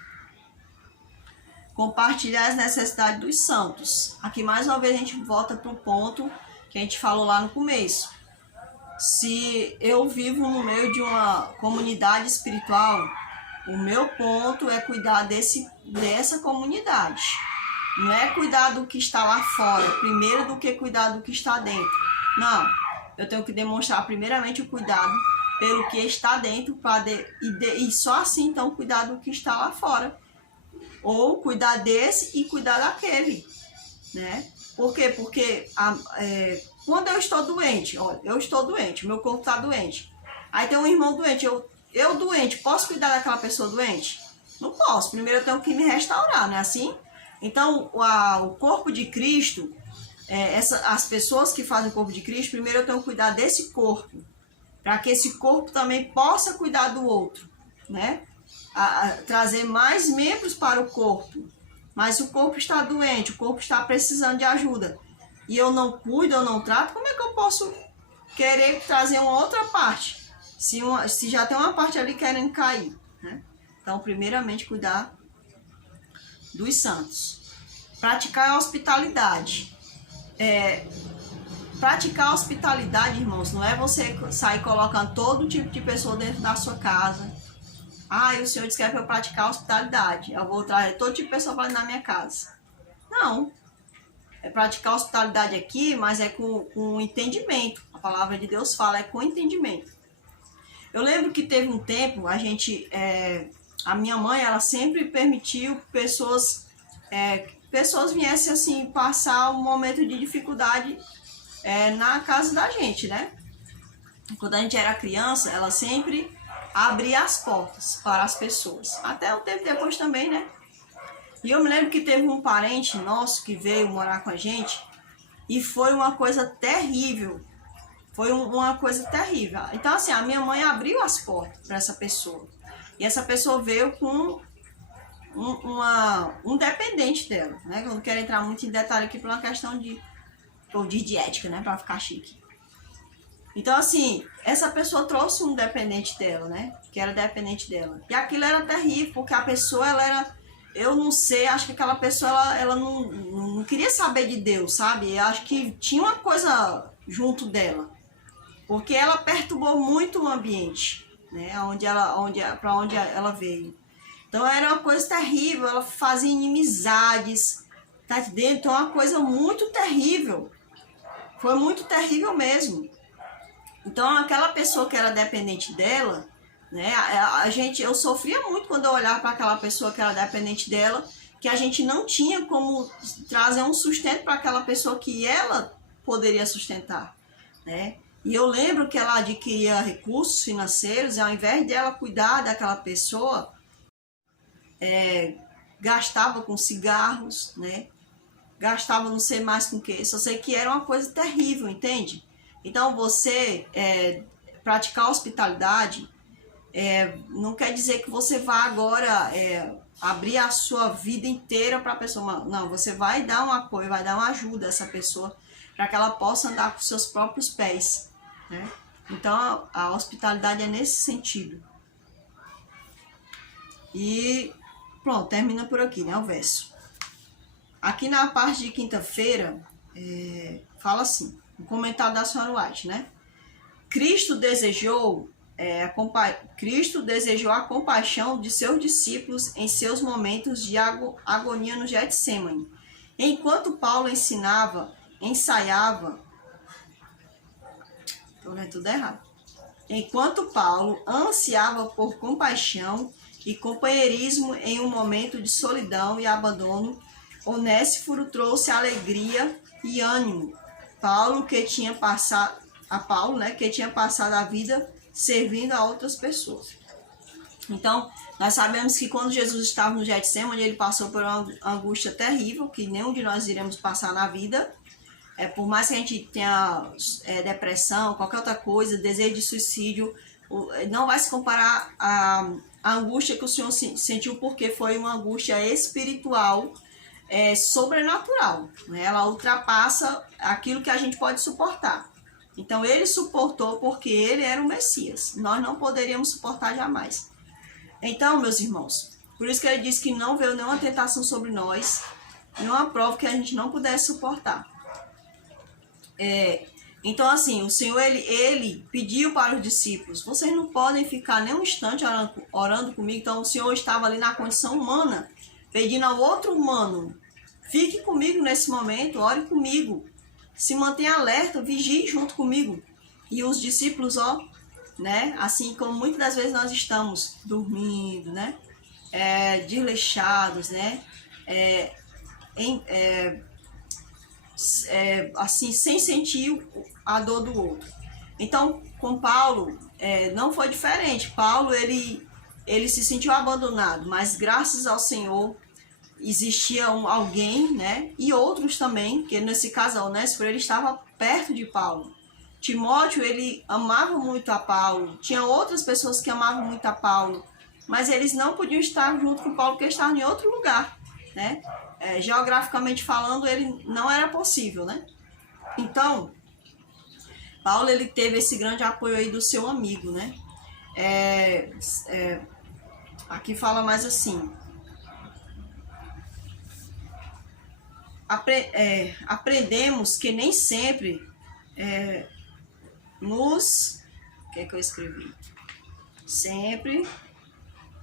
Compartilhar as necessidades dos santos. Aqui mais uma vez a gente volta para o ponto que a gente falou lá no começo. Se eu vivo no meio de uma comunidade espiritual, o meu ponto é cuidar dessa comunidade. Não é cuidar do que está lá fora, primeiro, do que cuidar do que está dentro. Não, eu tenho que demonstrar primeiramente o cuidado pelo que está dentro e só assim então cuidar do que está lá fora. Ou cuidar desse e cuidar daquele, né? Por quê? Porque quando eu estou doente, olha, eu estou doente, meu corpo está doente. Aí tem um irmão doente, eu doente, posso cuidar daquela pessoa doente? Não posso, primeiro eu tenho que me restaurar, não é assim? Então, o corpo de Cristo, as pessoas que fazem o corpo de Cristo, primeiro eu tenho que cuidar desse corpo, para que esse corpo também possa cuidar do outro, né? Trazer mais membros para o corpo, mas o corpo está doente, o corpo está precisando de ajuda, e eu não cuido, eu não trato, como é que eu posso querer trazer uma outra parte, se já tem uma parte ali querendo cair, né? Então, primeiramente, cuidar dos santos. Praticar a hospitalidade. Praticar a hospitalidade, irmãos, não é você sair colocando todo tipo de pessoa dentro da sua casa. E o Senhor disse que é para eu praticar a hospitalidade. Eu vou trazer todo tipo de pessoa para na minha casa. Não. É praticar a hospitalidade aqui, mas é com entendimento. A palavra de Deus fala, é com entendimento. Eu lembro que teve um tempo, a minha mãe, ela sempre permitiu que pessoas viessem assim, passar um momento de dificuldade na casa da gente, né? Quando a gente era criança, ela sempre abria as portas para as pessoas. Até um tempo depois também, né? E eu me lembro que teve um parente nosso que veio morar com a gente e foi uma coisa terrível. Foi uma coisa terrível. Então, assim, a minha mãe abriu as portas para essa pessoa. E essa pessoa veio com um dependente dela, né? Eu não quero entrar muito em detalhe aqui por uma questão de ética, né? Para ficar chique. Então, assim, essa pessoa trouxe um dependente dela, né? Que era dependente dela. E aquilo era terrível, porque a pessoa, ela era... Eu não sei, acho que aquela pessoa, ela não queria saber de Deus, sabe? Eu acho que tinha uma coisa junto dela. Porque ela perturbou muito o ambiente, né? Para onde ela veio. Então, era uma coisa terrível. Ela fazia inimizades, tá dentro? Então, uma coisa muito terrível. Foi muito terrível mesmo. Então, aquela pessoa que era dependente dela, né, eu sofria muito quando eu olhava para aquela pessoa que era dependente dela, que a gente não tinha como trazer um sustento para aquela pessoa que ela poderia sustentar, né? E eu lembro que ela adquiria recursos financeiros e ao invés de ela cuidar daquela pessoa, gastava com cigarros, né? Gastava não sei mais com o que, só sei que era uma coisa terrível, entende? Então, você praticar a hospitalidade não quer dizer que você vá agora abrir a sua vida inteira para a pessoa. Não, você vai dar um apoio, vai dar uma ajuda a essa pessoa para que ela possa andar com seus próprios pés, né? Então, a hospitalidade é nesse sentido. E pronto, termina por aqui, né, o verso. Aqui na parte de quinta-feira, fala assim, um comentário da senhora White, né? Cristo desejou a compaixão de seus discípulos em seus momentos de agonia no Getsêmani. Enquanto Paulo ensaiava, estou lendo tudo errado. Enquanto Paulo ansiava por compaixão e companheirismo em um momento de solidão e abandono, Onéforo trouxe alegria e ânimo. Paulo, que tinha passado a vida servindo a outras pessoas. Então, nós sabemos que quando Jesus estava no Getsêmani, ele passou por uma angústia terrível, que nenhum de nós iremos passar na vida. Por mais que a gente tenha depressão, qualquer outra coisa, desejo de suicídio, não vai se comparar à angústia que o Senhor sentiu, porque foi uma angústia espiritual, sobrenatural, né? Ela ultrapassa aquilo que a gente pode suportar. Então ele suportou porque ele era o Messias. Nós não poderíamos suportar jamais. Então, meus irmãos, por isso que ele diz que não veio nenhuma tentação sobre nós, nenhuma prova que a gente não pudesse suportar. Então, assim, o Senhor, ele pediu para os discípulos, vocês não podem ficar nem um instante orando comigo. Então, o Senhor estava ali na condição humana, pedindo ao outro humano, fique comigo nesse momento, ore comigo, se mantenha alerta, vigie junto comigo. E os discípulos, né, assim como muitas das vezes nós estamos dormindo, né, desleixados, né, assim, sem sentir a dor do outro. Então, com Paulo, não foi diferente. Paulo, ele se sentiu abandonado, mas graças ao Senhor, existia alguém, né, e outros também, que nesse caso, Onésiforo, ele estava perto de Paulo. Timóteo, ele amava muito a Paulo, tinha outras pessoas que amavam muito a Paulo, mas eles não podiam estar junto com Paulo porque estavam em outro lugar, né? Geograficamente falando, ele não era possível, né? Então, Paulo, ele teve esse grande apoio aí do seu amigo, né? Aqui fala mais assim: aprendemos que nem sempre o que é que eu escrevi? Sempre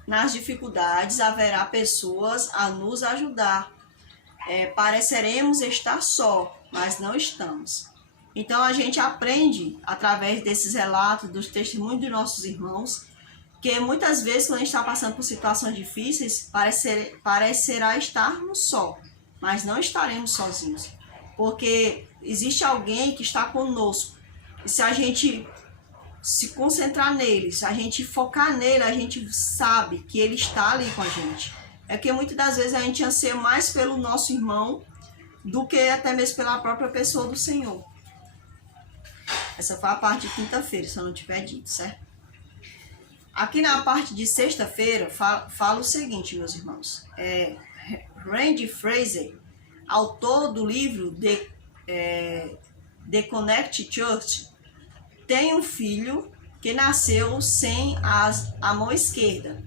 nas dificuldades haverá pessoas a nos ajudar. Pareceremos estar só, mas não estamos. Então a gente aprende através desses relatos, dos testemunhos de nossos irmãos, que muitas vezes quando a gente está passando por situações difíceis, parecerá estarmos só, mas não estaremos sozinhos, porque existe alguém que está conosco. E se a gente se concentrar nele, se a gente focar nele, a gente sabe que ele está ali com a gente. É que muitas das vezes a gente anseia mais pelo nosso irmão do que até mesmo pela própria pessoa do Senhor. Essa foi a parte de quinta-feira, se eu não tiver dito, certo? Aqui na parte de sexta-feira, fala o seguinte, meus irmãos. Randy Fraser, autor do livro The Connect Church, tem um filho que nasceu sem a mão esquerda.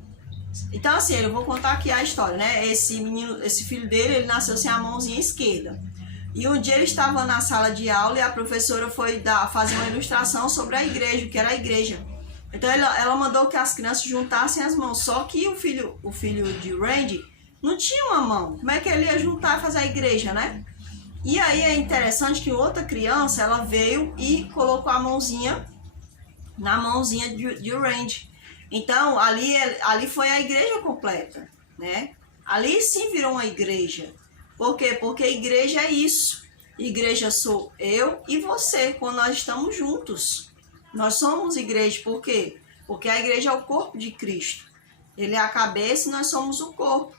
Então, assim, eu vou contar aqui a história, né? Esse filho dele, ele nasceu sem a mãozinha esquerda. E um dia ele estava na sala de aula e a professora foi fazer uma ilustração sobre a igreja, o que era a igreja. Então, ela mandou que as crianças juntassem as mãos. Só que o filho de Randy não tinha uma mão. Como é que ele ia juntar e fazer a igreja, né? E aí é interessante que outra criança, ela veio e colocou a mãozinha na mãozinha de Randy. Então, ali foi a igreja completa, né? Ali sim virou uma igreja. Por quê? Porque a igreja é isso. Igreja sou eu e você, quando nós estamos juntos. Nós somos igreja, por quê? Porque a igreja é o corpo de Cristo. Ele é a cabeça e nós somos o corpo.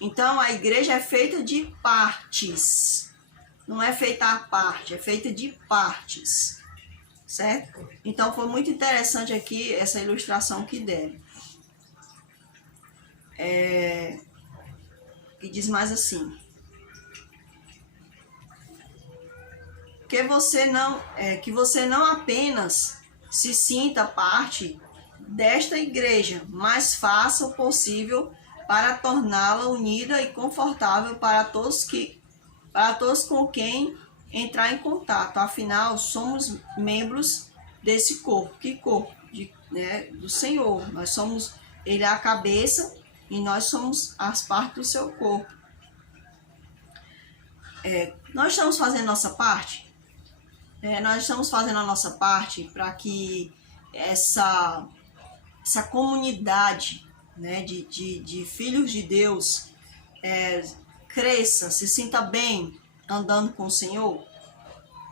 Então, a igreja é feita de partes. Não é feita a parte, é feita de partes. Certo? Então, foi muito interessante aqui essa ilustração que deram. Que diz mais assim: que você não apenas se sinta parte desta igreja, mas faça o possível para torná-la unida e confortável para todos com quem entrar em contato. Afinal, somos membros desse corpo. Que corpo? Do Senhor. Nós somos, ele é a cabeça e nós somos as partes do seu corpo. Nós estamos fazendo nossa parte? Nós estamos fazendo a nossa parte para que essa comunidade, né, de filhos de Deus cresça, se sinta bem andando com o Senhor,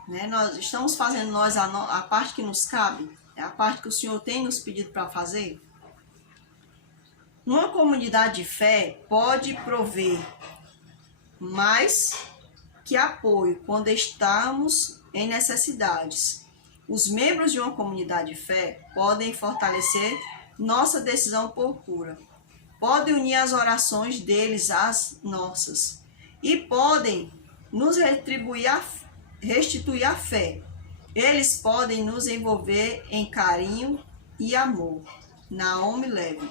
né? Nós estamos fazendo a parte que nos cabe, a parte que o Senhor tem nos pedido para fazer. Uma comunidade de fé pode prover mais que apoio quando estamos em necessidades. Os membros de uma comunidade de fé podem fortalecer nossa decisão por cura. Podem unir as orações deles às nossas e podem nos restituir a fé. Eles podem nos envolver em carinho e amor. Naomi Levy.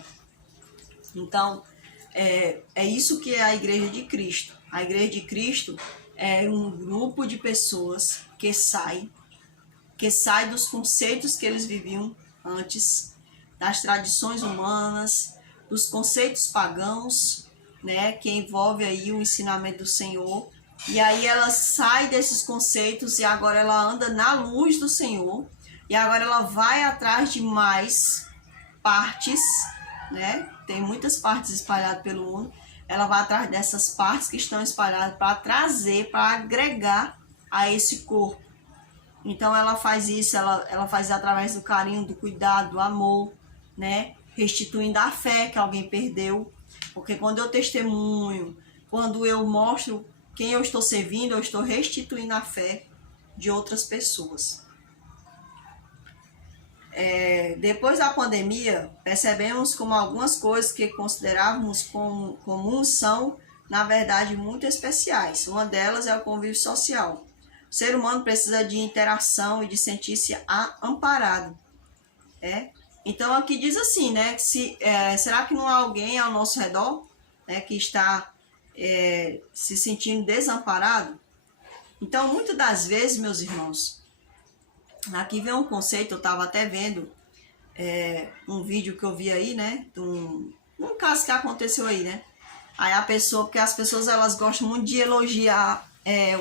Então, é isso que é a Igreja de Cristo. A Igreja de Cristo é um grupo de pessoas que sai dos conceitos que eles viviam antes, das tradições humanas, dos conceitos pagãos, né, que envolve aí o ensinamento do Senhor. E aí ela sai desses conceitos e agora ela anda na luz do Senhor. E agora ela vai atrás de mais partes, né? Tem muitas partes espalhadas pelo mundo. Ela vai atrás dessas partes que estão espalhadas para trazer, para agregar a esse corpo. Então ela faz isso, ela faz através do carinho, do cuidado, do amor, né? Restituindo a fé que alguém perdeu. Porque quando eu testemunho, quando eu mostro quem eu estou servindo, eu estou restituindo a fé de outras pessoas. Depois da pandemia, percebemos como algumas coisas que considerávamos comuns são, na verdade, muito especiais. Uma delas é o convívio social. O ser humano precisa de interação e de sentir-se amparado. Então aqui diz assim, né? Será que não há alguém ao nosso redor, né, que está se sentindo desamparado? Então, muitas das vezes, meus irmãos, aqui vem um conceito, eu estava até vendo um vídeo que eu vi aí, né? Um caso que aconteceu aí, né? Aí a pessoa, porque as pessoas elas gostam muito de elogiar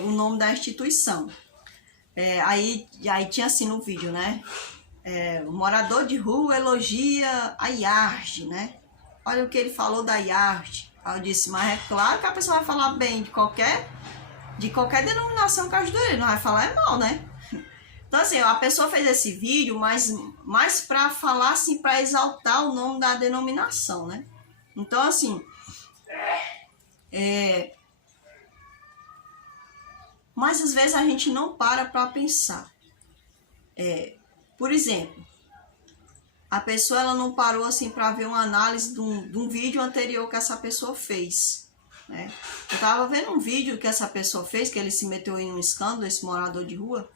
o nome da instituição. Aí tinha assim no vídeo, né? O morador de rua elogia a IARD, né? Olha o que ele falou da IARD. Aí eu disse, mas é claro que a pessoa vai falar bem de qualquer denominação que ajudou ele, não vai falar mal, né? Então assim, a pessoa fez esse vídeo, mas mais para falar assim, para exaltar o nome da denominação, né? Então assim, mas às vezes a gente não para pensar. Por exemplo, a pessoa ela não parou assim para ver uma análise de um vídeo anterior que essa pessoa fez, né? Eu estava vendo um vídeo que essa pessoa fez, que ele se meteu em um escândalo, esse morador de rua,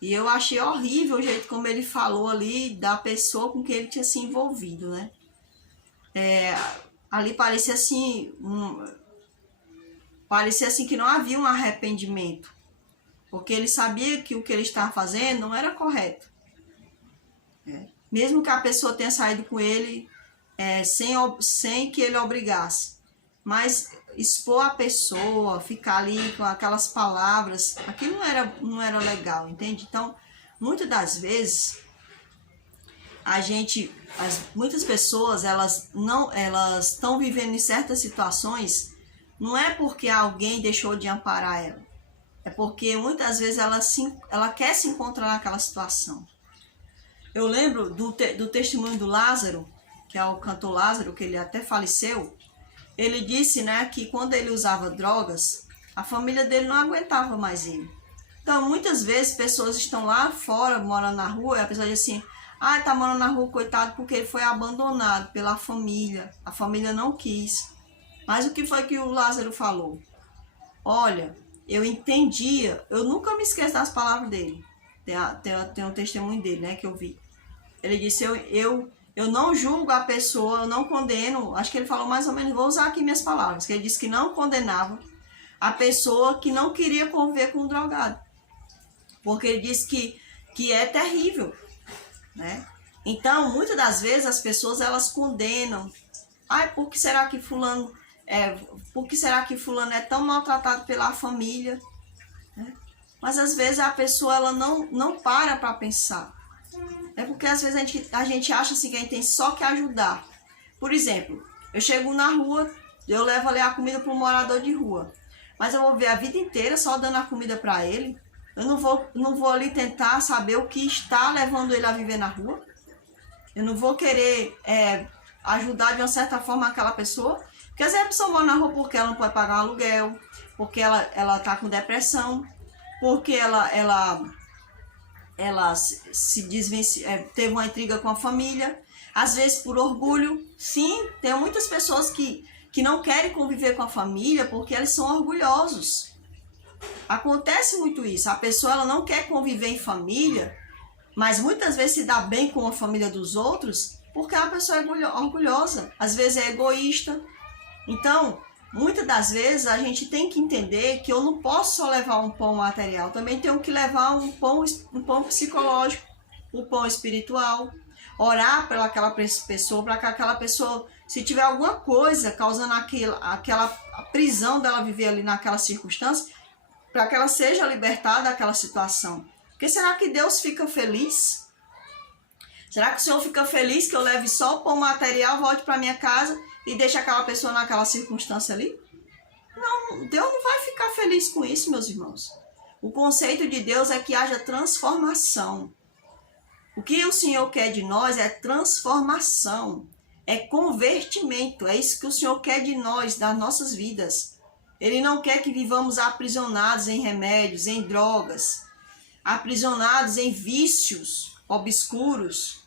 e eu achei horrível o jeito como ele falou ali da pessoa com que ele tinha se envolvido, né? Ali parecia assim que não havia um arrependimento, porque ele sabia que o que ele estava fazendo não era correto. Mesmo que a pessoa tenha saído com ele sem que ele obrigasse. Mas expor a pessoa, ficar ali com aquelas palavras, aquilo não era legal, entende? Então, muitas das vezes, muitas pessoas, elas estão vivendo em certas situações, não é porque alguém deixou de amparar ela. É porque muitas vezes ela quer se encontrar naquela situação. Eu lembro do testemunho do Lázaro, que é o cantor Lázaro, que ele até faleceu. Ele disse, né, que quando ele usava drogas, a família dele não aguentava mais ele. Então, muitas vezes, pessoas estão lá fora, morando na rua, e a pessoa diz assim, tá morando na rua, coitado, porque ele foi abandonado pela família. A família não quis. Mas o que foi que o Lázaro falou? Olha, eu entendia, eu nunca me esqueço das palavras dele. Tem um testemunho dele, né, que eu vi. Ele disse, eu não julgo a pessoa, eu não condeno, acho que ele falou mais ou menos, vou usar aqui minhas palavras, que ele disse que não condenava a pessoa que não queria conviver com o drogado. Porque ele disse que é terrível, né? Então, muitas das vezes as pessoas elas condenam. Por que será que fulano é tão maltratado pela família? Mas às vezes a pessoa ela não para pensar. É porque às vezes a gente acha assim que a gente tem só que ajudar. Por exemplo, eu chego na rua, eu levo ali a comida para um morador de rua. Mas eu vou ver a vida inteira só dando a comida para ele. Eu não vou ali tentar saber o que está levando ele a viver na rua. Eu não vou querer ajudar de uma certa forma aquela pessoa. Porque às vezes a pessoa mora na rua porque ela não pode pagar um aluguel, porque ela está com depressão, porque ela se teve uma intriga com a família, às vezes por orgulho. Sim, tem muitas pessoas que que não querem conviver com a família porque eles são orgulhosos. Acontece muito isso. A pessoa ela não quer conviver em família, mas muitas vezes se dá bem com a família dos outros porque a pessoa é orgulhosa. Às vezes é egoísta. Então, muitas das vezes a gente tem que entender que eu não posso só levar um pão material. Também tenho que levar um pão psicológico, um pão espiritual. Orar pelaquela pessoa, para que aquela pessoa, se tiver alguma coisa causando aquela prisão dela viver ali naquela circunstância, para que ela seja libertada daquela situação. Porque será que Deus fica feliz? Será que o Senhor fica feliz que eu leve só o pão material, volte para minha casa e deixe aquela pessoa naquela circunstância ali? Não, Deus não vai ficar feliz com isso, meus irmãos. O conceito de Deus é que haja transformação. O que o Senhor quer de nós é transformação, é convertimento, é isso que o Senhor quer de nós, das nossas vidas. Ele não quer que vivamos aprisionados em remédios, em drogas, aprisionados em vícios obscuros.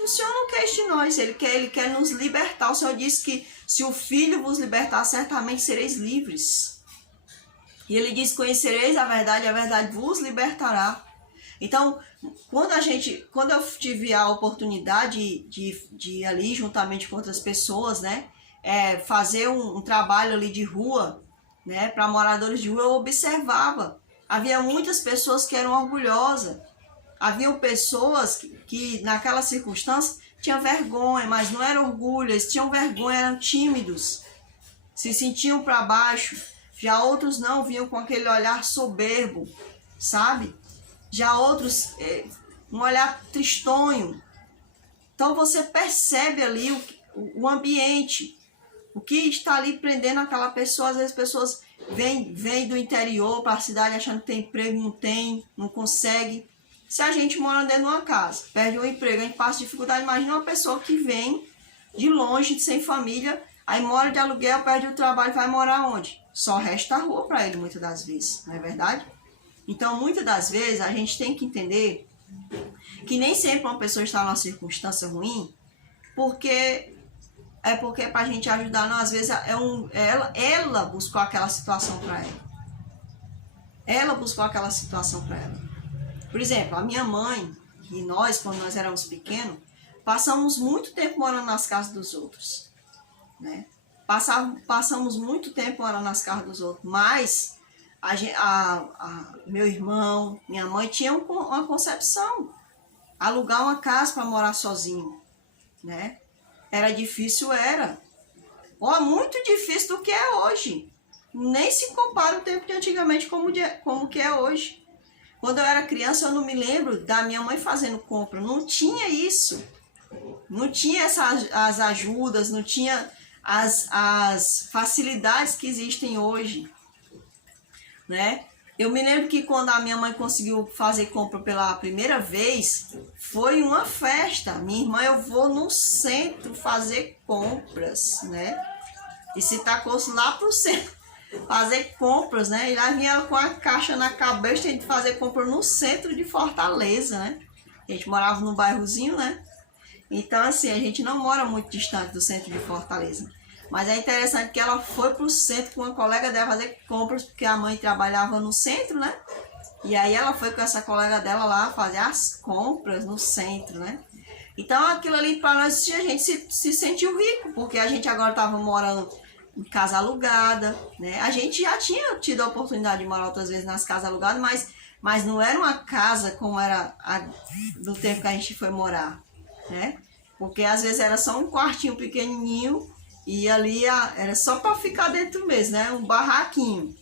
O Senhor não quer isso de nós, Ele quer nos libertar. O Senhor disse que se o Filho vos libertar, certamente sereis livres. E Ele diz, conhecereis a verdade vos libertará. Então, quando eu tive a oportunidade de ir ali juntamente com outras pessoas, né, fazer um trabalho ali de rua, né, para moradores de rua, eu observava. Havia muitas pessoas que eram orgulhosas. Havia pessoas que naquela circunstância tinham vergonha, mas não era orgulho, eles tinham vergonha, eram tímidos, se sentiam para baixo. Já outros não, vinham com aquele olhar soberbo, sabe? Já outros, um olhar tristonho. Então você percebe ali o ambiente, o que está ali prendendo aquela pessoa. Às vezes pessoas vêm do interior para a cidade achando que tem emprego, não tem, não consegue. Se a gente mora dentro de uma casa, perde o emprego, a gente passa dificuldade. Imagina uma pessoa que vem de longe, sem família, aí mora de aluguel, perde o trabalho, vai morar onde? Só resta a rua para ele muitas das vezes, não é verdade? Então, muitas das vezes, a gente tem que entender que nem sempre uma pessoa está numa circunstância ruim, porque é para a gente ajudar. Não, às vezes, ela buscou aquela situação para ela. Ela buscou aquela situação para ela. Por exemplo, a minha mãe e nós, quando nós éramos pequenos, passamos muito tempo morando nas casas dos outros, né? Passamos muito tempo morando nas casas dos outros, mas meu irmão, minha mãe tinha uma concepção, alugar uma casa para morar sozinho, né? Era difícil, era. Ou muito difícil do que é hoje. Nem se compara o tempo de antigamente como que é hoje. Quando eu era criança, eu não me lembro da minha mãe fazendo compra. Não tinha isso. Não tinha as ajudas, não tinha as facilidades que existem hoje, né? Eu me lembro que quando a minha mãe conseguiu fazer compra pela primeira vez, foi uma festa. Minha irmã, eu vou no centro fazer compras, né? E se tacou lá pro centro fazer compras, né? E lá vinha ela com a caixa na cabeça, a gente fazer compra no centro de Fortaleza, né? A gente morava num bairrozinho, né? Então, assim, a gente não mora muito distante do centro de Fortaleza. Mas é interessante que ela foi pro centro com uma colega dela fazer compras, porque a mãe trabalhava no centro, né? E aí ela foi com essa colega dela lá fazer as compras no centro, né? Então, aquilo ali para nós, a gente se sentiu rico, porque a gente agora estava morando em casa alugada, né? A gente já tinha tido a oportunidade de morar outras vezes nas casas alugadas, mas não era uma casa como era do tempo que a gente foi morar, né? Porque às vezes era só um quartinho pequenininho e ali era só para ficar dentro mesmo, né? Um barraquinho.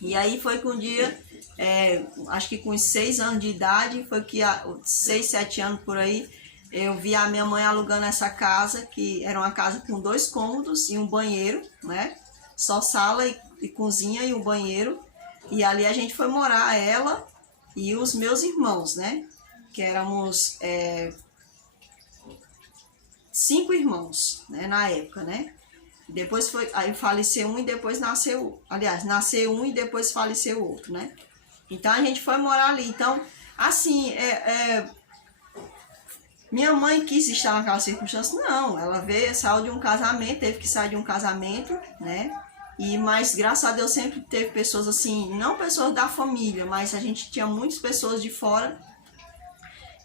E aí foi que um dia, acho que com uns 6 anos de idade, foi que 6, 7 anos por aí, eu vi a minha mãe alugando essa casa, que era uma casa com 2 cômodos e um banheiro, né? Só sala e cozinha e um banheiro. E ali a gente foi morar, ela e os meus irmãos, né? Que éramos 5 irmãos, né? Na época, né? Depois aí faleceu um e depois nasceu... Aliás, nasceu um e depois faleceu o outro, né? Então a gente foi morar ali. Então, assim, minha mãe quis estar naquela circunstância? Não, ela saiu de um casamento, teve que sair de um casamento, né? Mas graças a Deus sempre teve pessoas assim, não pessoas da família, mas a gente tinha muitas pessoas de fora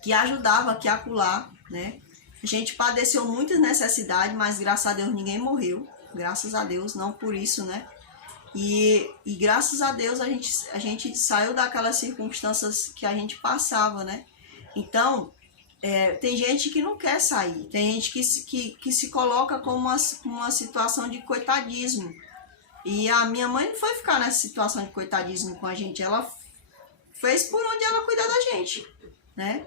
que ajudavam aqui a acolá, né? A gente padeceu muitas necessidades, mas graças a Deus ninguém morreu, graças a Deus, não por isso, né? E graças a Deus a gente saiu daquelas circunstâncias que a gente passava, né? Então, tem gente que não quer sair, tem gente que se coloca como uma situação de coitadismo. E a minha mãe não foi ficar nessa situação de coitadismo com a gente, ela fez por onde ela cuida da gente, né?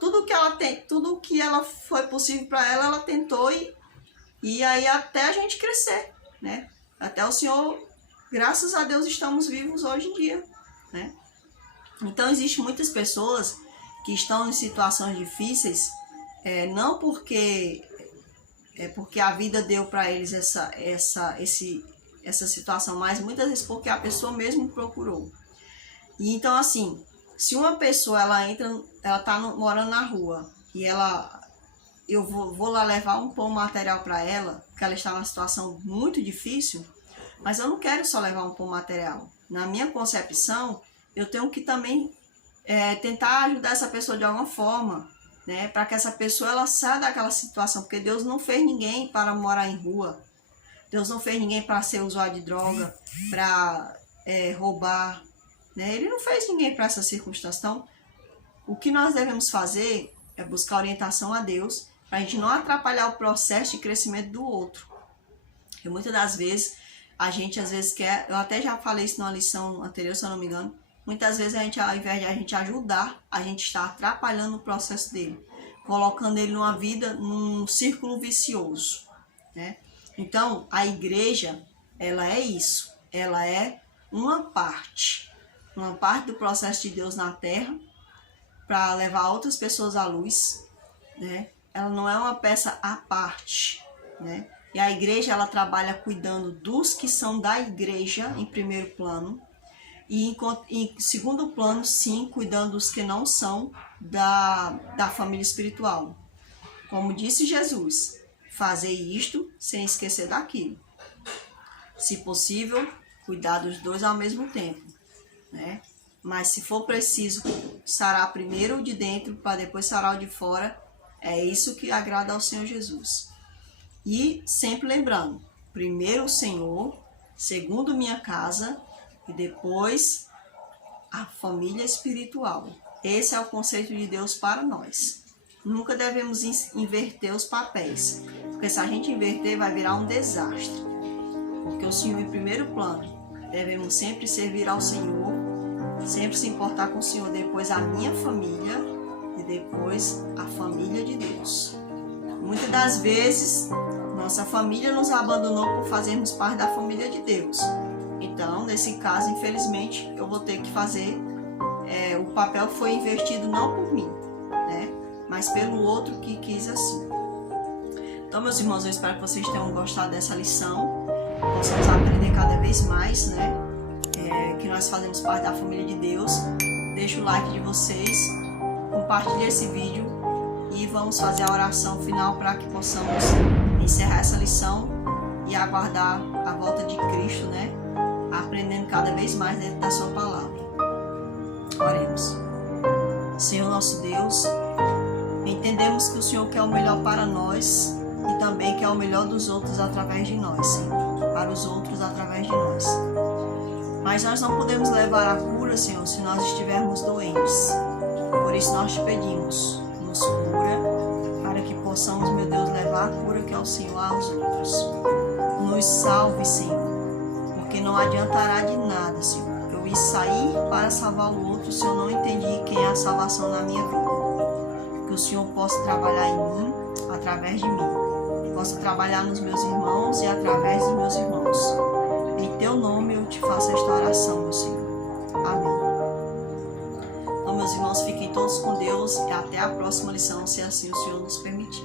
Tudo que ela foi possível para ela tentou e aí até a gente crescer, né? Até o Senhor, graças a Deus, estamos vivos hoje em dia, né? Então, existem muitas pessoas que estão em situações difíceis, não porque a vida deu para eles essa situação, mas muitas vezes porque a pessoa mesmo procurou. E então, assim, se uma pessoa ela tá morando na rua e eu vou lá levar um pão material para ela, porque ela está numa situação muito difícil, mas eu não quero só levar um pão material. Na minha concepção, eu tenho que também tentar ajudar essa pessoa de alguma forma, né, para que essa pessoa ela saia daquela situação, porque Deus não fez ninguém para morar em rua. Deus não fez ninguém para ser usuário de droga, para roubar, né? Ele não fez ninguém para essa circunstância. Então, o que nós devemos fazer é buscar orientação a Deus, para a gente não atrapalhar o processo de crescimento do outro. Porque muitas das vezes, a gente às vezes quer, eu até já falei isso numa lição anterior, se eu não me engano, muitas vezes a gente, ao invés de a gente ajudar, a gente está atrapalhando o processo dele, colocando ele num círculo vicioso, né? Então, a igreja, ela é isso, ela é uma parte do processo de Deus na terra, para levar outras pessoas à luz, né? Ela não é uma peça à parte, né? E a igreja, ela trabalha cuidando dos que são da igreja, em primeiro plano, e em segundo plano, sim, cuidando dos que não são da família espiritual. Como disse Jesus, fazer isto sem esquecer daquilo. Se possível, cuidar dos dois ao mesmo tempo, né? Mas se for preciso sarar primeiro o de dentro para depois sarar o de fora, é isso que agrada ao Senhor Jesus. E sempre lembrando, primeiro o Senhor, segundo minha casa e depois a família espiritual. Esse é o conceito de Deus para nós. Nunca devemos inverter os papéis, porque se a gente inverter vai virar um desastre. Porque o Senhor em primeiro plano, devemos sempre servir ao Senhor, sempre se importar com o Senhor, depois a minha família e depois a família de Deus. Muitas das vezes, nossa família nos abandonou por fazermos parte da família de Deus. Então, nesse caso, infelizmente, eu vou ter que fazer, o papel foi invertido não por mim, né, mas pelo outro que quis assim. Então, meus irmãos, eu espero que vocês tenham gostado dessa lição, possamos aprender cada vez mais, né, que nós fazemos parte da família de Deus. Deixa o like de vocês, compartilhe esse vídeo e vamos fazer a oração final para que possamos encerrar essa lição e aguardar a volta de Cristo, né, aprendendo cada vez mais dentro da sua palavra. Oremos. Senhor nosso Deus, entendemos que o Senhor quer o melhor para nós e também quer o melhor dos outros através de nós, Senhor, para os outros através de nós. Mas nós não podemos levar a cura, Senhor, se nós estivermos doentes. Por isso nós te pedimos, nos cura, para que possamos, meu Deus, levar a cura que é o Senhor aos outros. Nos salve, Senhor, porque não adiantará de nada, Senhor. Eu ia sair para salvar o outro se eu não entendi quem é a salvação na minha vida. Que o Senhor possa trabalhar em mim, através de mim. Possa trabalhar nos meus irmãos e através dos meus irmãos. Em teu nome eu te faço esta oração, meu Senhor. Amém. Então, meus irmãos, fiquem todos com Deus e até a próxima lição, se assim o Senhor nos permitir.